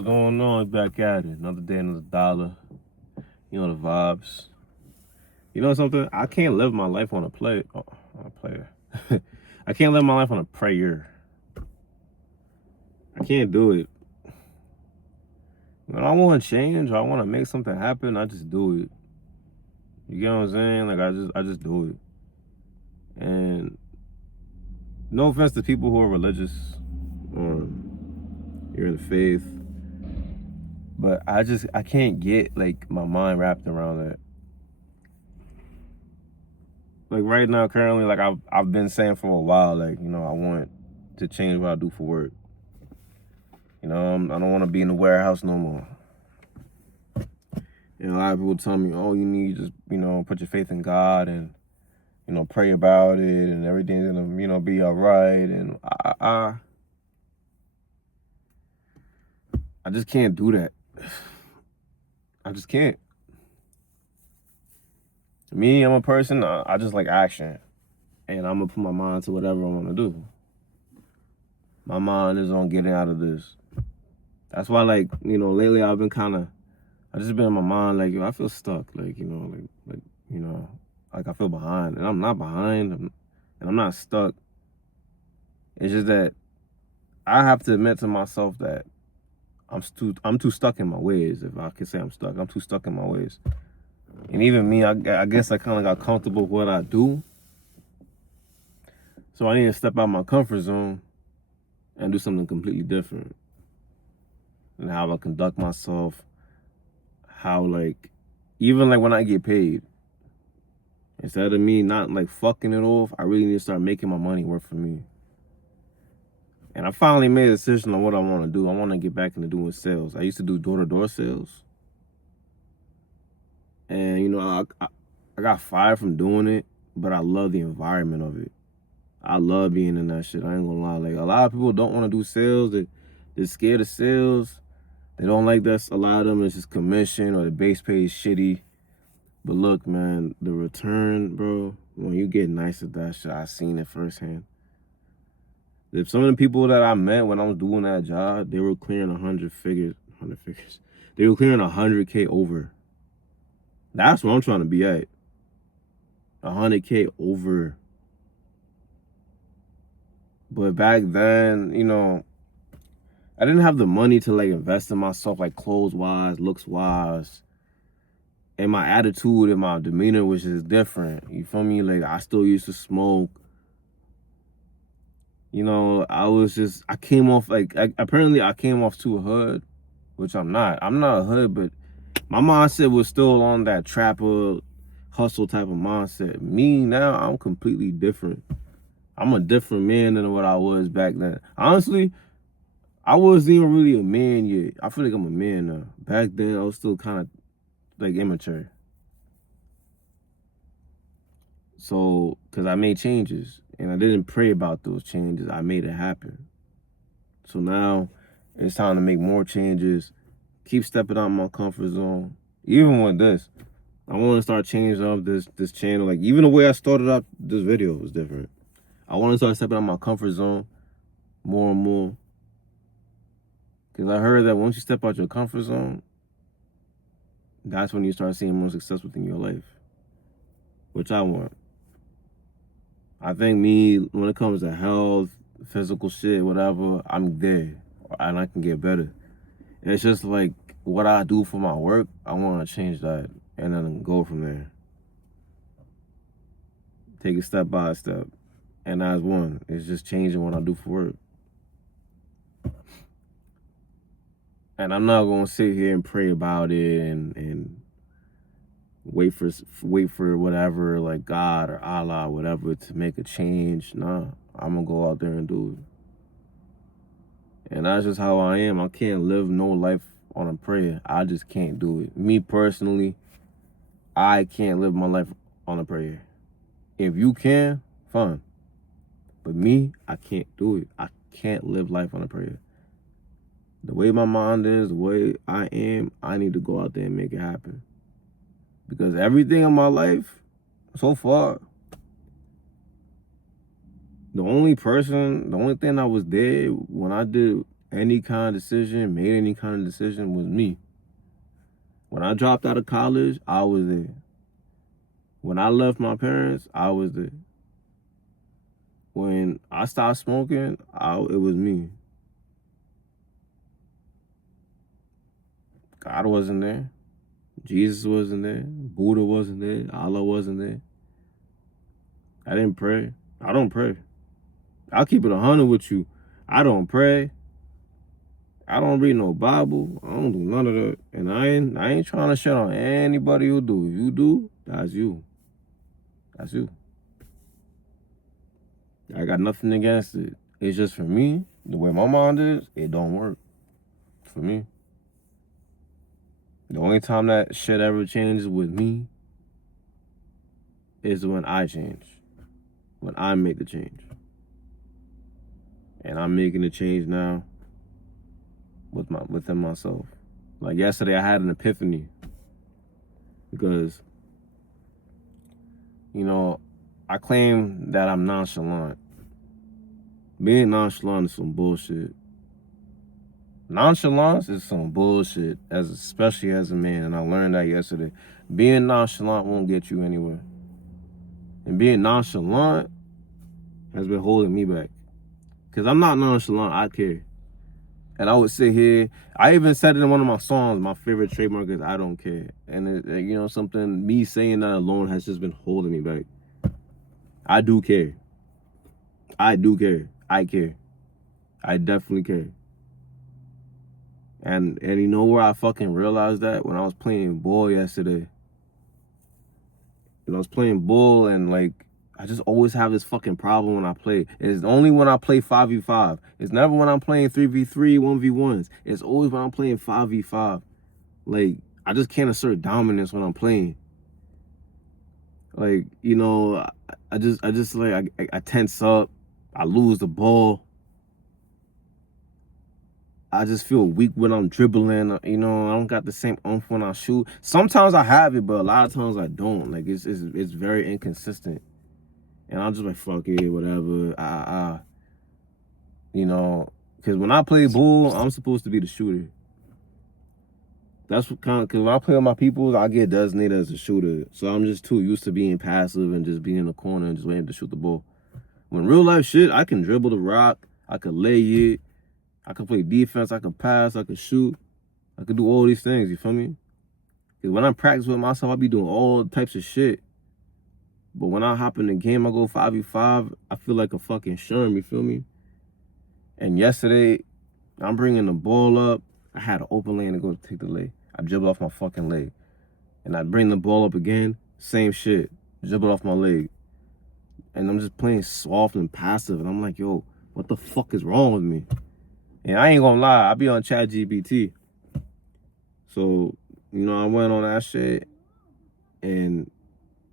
What's going on? Back at it. Another day, another dollar. You know the vibes. You know something? I can't live my life on a play. Oh, on a player. I can't live my life on a prayer. I can't do it. When I want to change or I want to make something happen, I just do it. You get what I'm saying? Like I just do it. And no offense to people who are religious or you're in the faith, but I can't get like my mind wrapped around that. Like right now, currently, like I've been saying for a while, like, you know, I want to change what I do for work. You know, I don't want to be in the warehouse no more. And a lot of people tell me, oh, you need to just, you know, put your faith in God and, you know, pray about it and everything's gonna, you know, be all right. And I just can't do that. I just can't. Me, I'm a person, I just like action. And I'm gonna put my mind to whatever I want to do. My mind is on getting out of this. That's why, like, you know, lately I've just been in my mind, like, yo, I feel stuck, like, you know, you know, like I feel behind, and I'm not behind, and I'm not stuck. It's just that I have to admit to myself that I'm too stuck in my ways. If I can say I'm too stuck in my ways. And even me, I guess I kind of got comfortable with what I do. So I need to step out my comfort zone and do something completely different. And how I conduct myself, how, like, even like when I get paid, instead of me not like fucking it off, I really need to start making my money work for me. And I finally made a decision on what I want to do. I want to get back into doing sales. I used to do door-to-door sales. And, you know, I got fired from doing it, but I love the environment of it. I love being in that shit. I ain't gonna lie. Like, a lot of people don't want to do sales. They're scared of sales. They don't like that. A lot of them is just commission or the base pay is shitty. But look, man, the return, bro, when you get nice at that shit, I seen it firsthand. If some of the people that I met when I was doing that job, they were clearing 100 figures. They were clearing 100K over. That's where I'm trying to be at. 100K over. But back then, you know, I didn't have the money to like invest in myself, like clothes-wise, looks-wise. And my attitude and my demeanor was just different. You feel me? Like, I still used to smoke. You know, I came off, like, apparently I came off too hood, which I'm not. I'm not a hood, but my mindset was still on that trapper, hustle type of mindset. Me, now, I'm completely different. I'm a different man than what I was back then. Honestly, I wasn't even really a man yet. I feel like I'm a man now. Back then, I was still kind of, like, immature. So, because I made changes, and I didn't pray about those changes. I made it happen. So now, it's time to make more changes. Keep stepping out my comfort zone. Even with this, I want to start changing up this channel. Like, even the way I started out this video was different. I want to start stepping out my comfort zone more and more. Because I heard that once you step out your comfort zone, that's when you start seeing more success within your life. Which I want. I think me, when it comes to health, physical shit, whatever, I'm there. And I can get better. And it's just like what I do for my work, I want to change that and then go from there. Take it step by step. And that's one. It's just changing what I do for work. And I'm not going to sit here and pray about it and wait for whatever, like God or Allah or whatever, to make a change. Nah, I'm going to go out there and do it. And that's just how I am. I can't live no life on a prayer. I just can't do it. Me personally, I can't live my life on a prayer. If you can, fine. But me, I can't do it. I can't live life on a prayer. The way my mind is, the way I am, I need to go out there and make it happen. Because everything in my life, so far, the only thing that was there when I did any kind of decision, made any kind of decision was me. When I dropped out of college, I was there. When I left my parents, I was there. When I stopped smoking, it was me. God wasn't there. Jesus wasn't there. Buddha wasn't there. Allah wasn't there. I didn't pray. I don't pray. I'll keep it 100 with you. I don't pray. I don't read no Bible. I don't do none of that. And I ain't trying to shit on anybody who do. If you do, that's you. That's you. I got nothing against it. It's just for me, the way my mind is, it don't work. For me. The only time that shit ever changes with me is when I change. When I make the change. And I'm making the change now within myself. Like yesterday I had an epiphany. Because, you know, I claim that I'm nonchalant. Being nonchalant is some bullshit. Nonchalance is some bullshit, especially as a man, and I learned that yesterday. Being nonchalant won't get you anywhere. And being nonchalant has been holding me back. Because I'm not nonchalant, I care. And I would sit here, I even said it in one of my songs, my favorite trademark is I don't care. And you know, something, me saying that alone has just been holding me back. I do care. I do care. I care. I definitely care. And you know where I fucking realized that? When I was playing ball yesterday. When I was playing ball and like, I just always have this fucking problem when I play. It's only when I play 5v5. It's never when I'm playing 3v3, 1v1s. It's always when I'm playing 5v5. Like, I just can't assert dominance when I'm playing. Like, you know, I just like, I tense up. I lose the ball. I just feel weak when I'm dribbling. You know, I don't got the same oomph when I shoot. Sometimes I have it, but a lot of times I don't. Like, it's very inconsistent. And I'm just like, fuck it, whatever. You know, because when I play ball, I'm supposed to be the shooter. That's what because when I play with my people, I get designated as a shooter. So I'm just too used to being passive and just being in the corner and just waiting to shoot the ball. When real life shit, I can dribble the rock. I can lay it. I can play defense. I can pass. I can shoot. I can do all these things, you feel me? Because when I practice with myself, I be doing all types of shit. But when I hop in the game, I go 5v5, I feel like a fucking Sherm, you feel me? And yesterday, I'm bringing the ball up. I had an open lane to go take the leg. I dribble off my fucking leg. And I bring the ball up again, same shit. Dribble off my leg. And I'm just playing soft and passive. And I'm like, yo, what the fuck is wrong with me? And I ain't gonna lie, I be on ChatGPT. So, you know, I went on that shit. And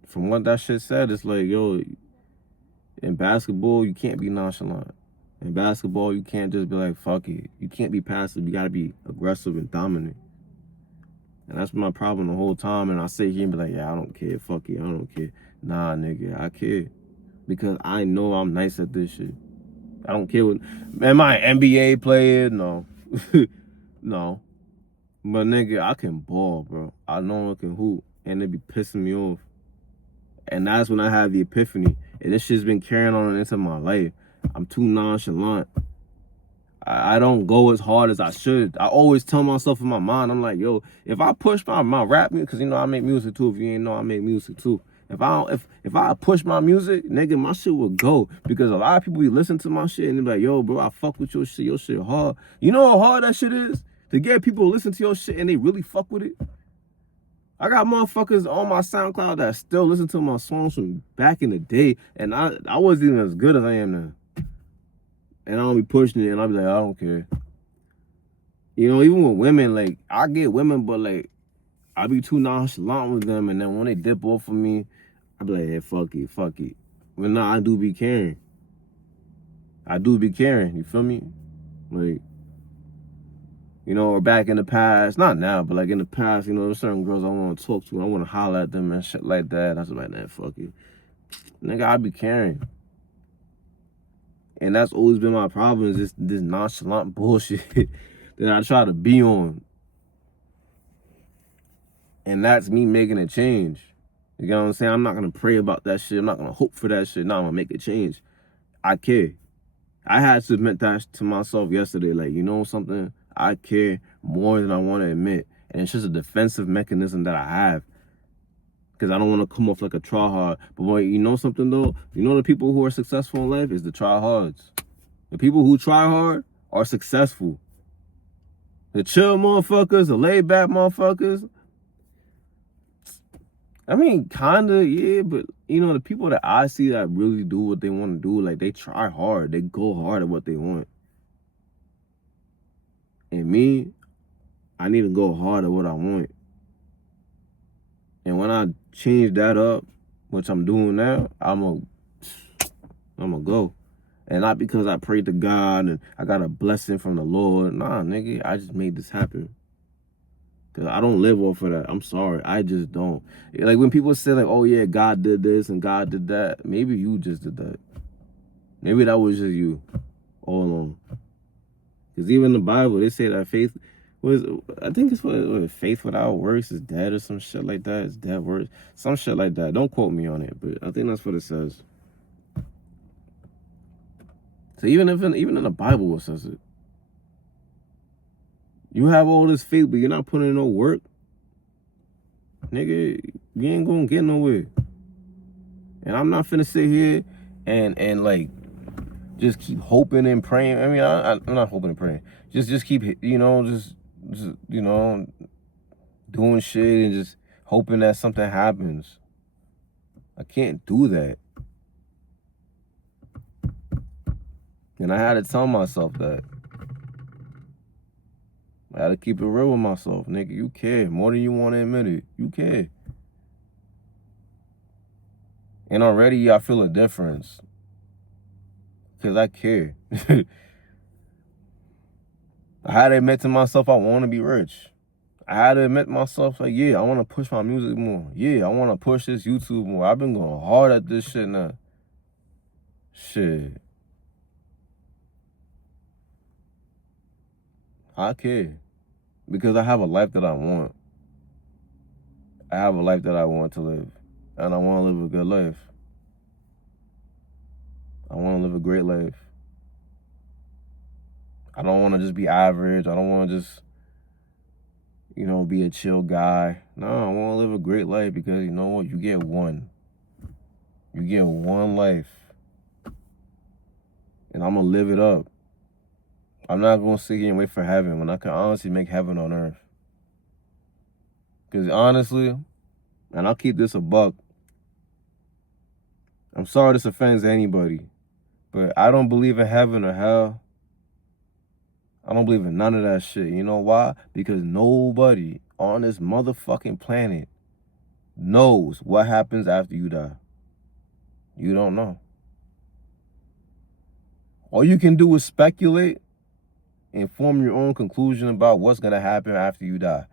from what that shit said, it's like, yo, in basketball, you can't be nonchalant. In basketball, you can't just be like, fuck it. You can't be passive. You gotta be aggressive and dominant. And that's my problem the whole time. And I sit here and be like, yeah, I don't care. Fuck it. I don't care. Nah, nigga, I care. Because I know I'm nice at this shit. I don't care what... Am I an NBA player? No. No. But nigga, I can ball, bro. I know I can hoop. And it be pissing me off. And that's when I have the epiphany. And this shit's been carrying on into my life. I'm too nonchalant. I don't go as hard as I should. I always tell myself in my mind, I'm like, yo, if I push my rap music, because you know I make music too. If you ain't know, I make music too. If I push my music, nigga, my shit will go. Because a lot of people be listening to my shit and they be like, yo, bro, I fuck with your shit hard. You know how hard that shit is? To get people to listen to your shit and they really fuck with it? I got motherfuckers on my SoundCloud that still listen to my songs from back in the day, and I wasn't even as good as I am now. And I don't be pushing it, and I be like, I don't care. You know, even with women, like, I get women, but, like, I be too nonchalant with them, and then when they dip off of me, I be like, hey, fuck it. But nah, I do be caring. You feel me? Like, you know, or back in the past, not now, but like in the past, you know, there's certain girls I want to talk to, and I want to holler at them and shit like that. I was like, man, fuck it. Nigga, I be caring. And that's always been my problem, is this nonchalant bullshit that I try to be on. And that's me making a change. You know what I'm saying? I'm not going to pray about that shit. I'm not going to hope for that shit. No, I'm going to make a change. I care. I had to admit that to myself yesterday. Like, you know something? I care more than I want to admit. And it's just a defensive mechanism that I have. Because I don't want to come off like a tryhard. But boy, you know something though? You know the people who are successful in life is the tryhards. The people who try hard are successful. The chill motherfuckers, the laid back motherfuckers. I mean, kinda, yeah, but you know, the people that I see that really do what they want to do, like they try hard, they go hard at what they want. And me, I need to go hard at what I want. And when I change that up, which I'm doing now, I'm gonna go. And not because I prayed to God and I got a blessing from the Lord. Nah, nigga, I just made this happen. Because I don't live off of that. I'm sorry. I just don't. Like when people say like, oh yeah, God did this and God did that. Maybe you just did that. Maybe that was just you all along. Because even in the Bible, they say that faith was, I think it's what faith without works is dead or some shit like that. It's dead works. Some shit like that. Don't quote me on it, but I think that's what it says. So even in the Bible it says it. You have all this faith, but you're not putting in no work. Nigga, you ain't gonna get nowhere. And I'm not finna sit here and like just keep hoping and praying. I mean, I'm not hoping and praying. Just keep, you know, just you know, doing shit and just hoping that something happens. I can't do that. And I had to tell myself that. I had to keep it real with myself. Nigga, you care more than you want to admit it. You care. And already I feel a difference. Because I care. I had to admit to myself I want to be rich. I had to admit to myself, like, yeah, I want to push my music more. Yeah, I want to push this YouTube more. I've been going hard at this shit now. Shit. I care. Because I have a life that I want. I have a life that I want to live. And I want to live a good life. I want to live a great life. I don't want to just be average. I don't want to just, you know, be a chill guy. No, I want to live a great life because, you know what? You get one. You get one life. And I'm going to live it up. I'm not going to sit here and wait for heaven when I can honestly make heaven on earth. Because honestly, and I'll keep this a buck, I'm sorry this offends anybody, but I don't believe in heaven or hell. I don't believe in none of that shit. You know why? Because nobody on this motherfucking planet knows what happens after you die. You don't know. All you can do is speculate and form your own conclusion about what's going to happen after you die.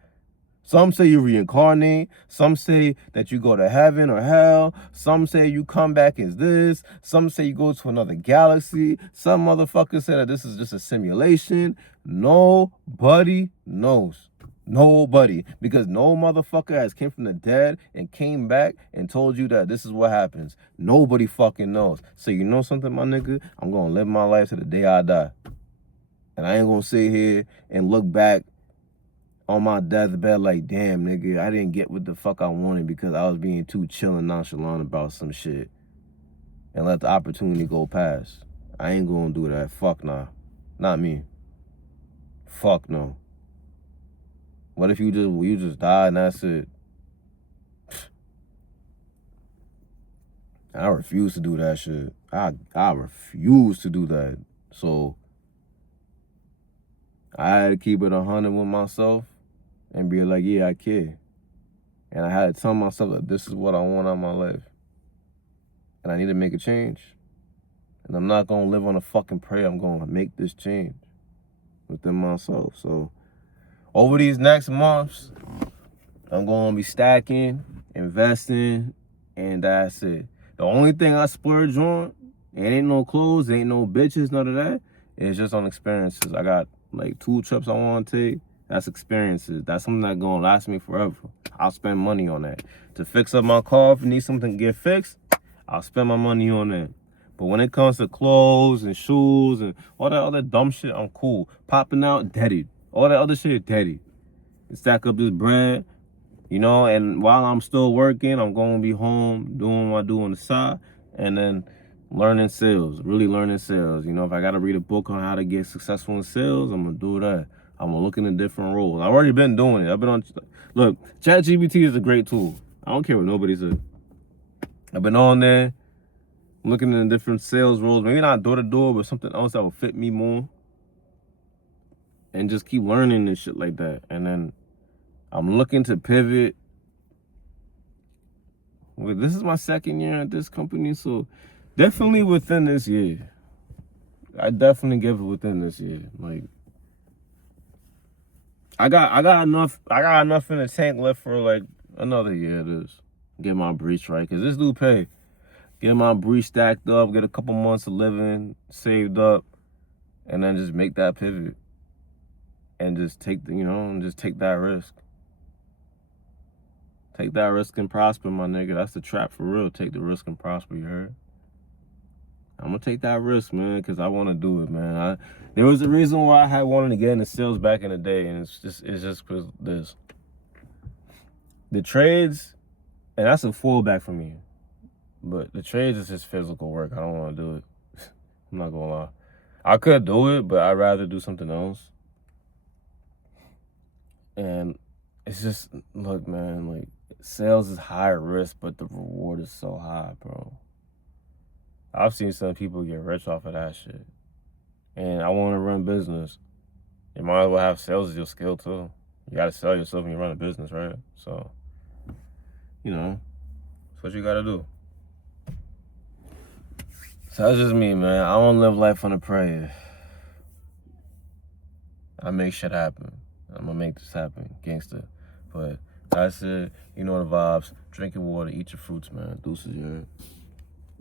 Some say you reincarnate. Some say that you go to heaven or hell. Some say you come back as this. Some say you go to another galaxy. Some motherfuckers say that this is just a simulation. Nobody knows. Nobody. Because no motherfucker has came from the dead and came back and told you that this is what happens. Nobody fucking knows. So you know something, my nigga? I'm going to live my life to the day I die. And I ain't going to sit here and look back on my deathbed like, damn, nigga, I didn't get what the fuck I wanted because I was being too chill and nonchalant about some shit and let the opportunity go past. I ain't gonna do that. Fuck nah. Not me. Fuck no. What if you just die and that's it? I refuse to do that shit. I refuse to do that. So I had to keep it 100 with myself and be like, yeah, I care. And I had to tell myself that this is what I want out of my life. And I need to make a change. And I'm not going to live on a fucking prayer. I'm going to make this change within myself. So over these next months, I'm going to be stacking, investing, and that's it. The only thing I splurge on It ain't no clothes, ain't no bitches, none of that. It's just on experiences. I got like 2 trips I want to take. That's experiences. That's something that's gonna last me forever. I'll spend money on that. To fix up my car, if it needs something to get fixed, I'll spend my money on that. But when it comes to clothes and shoes and all that other dumb shit, I'm cool. Popping out, daddy. All that other shit, daddy. Stack up this bread, you know, and while I'm still working, I'm going to be home doing what I do on the side, and then learning sales, really learning sales. You know, if I got to read a book on how to get successful in sales, I'm going to do that. I'm going to look into different roles. I've already been doing it. I've been on, look, ChatGPT is a great tool. I don't care what nobody says. I've been on there looking into different sales roles, maybe not door to door, but something else that will fit me more, and just keep learning and shit like that. And then I'm looking to pivot. Well, this is my 2nd year at this company, so definitely within this year. I definitely give it within this year. Like, I got enough in the tank left for like another year of this. Get my breach right, cause this do pay. Get my breach stacked up, get a couple months of living saved up, and then just make that pivot. And just take take that risk. Take that risk and prosper, my nigga. That's the trap for real. Take the risk and prosper, you heard? I'm gonna take that risk, man, because I want to do it, man. There was a reason why I had wanted to get into sales back in the day, and it's just because this. The trades, and that's a fallback for me. But the trades is just physical work. I don't want to do it. I'm not gonna lie. I could do it, but I'd rather do something else. And it's just, look, man, like, sales is high risk, but the reward is so high, bro. I've seen some people get rich off of that shit. And I want to run business. You might as well have sales as your skill, too. You got to sell yourself when you run a business, right? So, you know, that's what you got to do. So that's just me, man. I don't live life on a prayer. I make shit happen. I'm going to make this happen, gangster. But that's it. You know the vibes. Drinking water, eat your fruits, man. Deuces, you heard?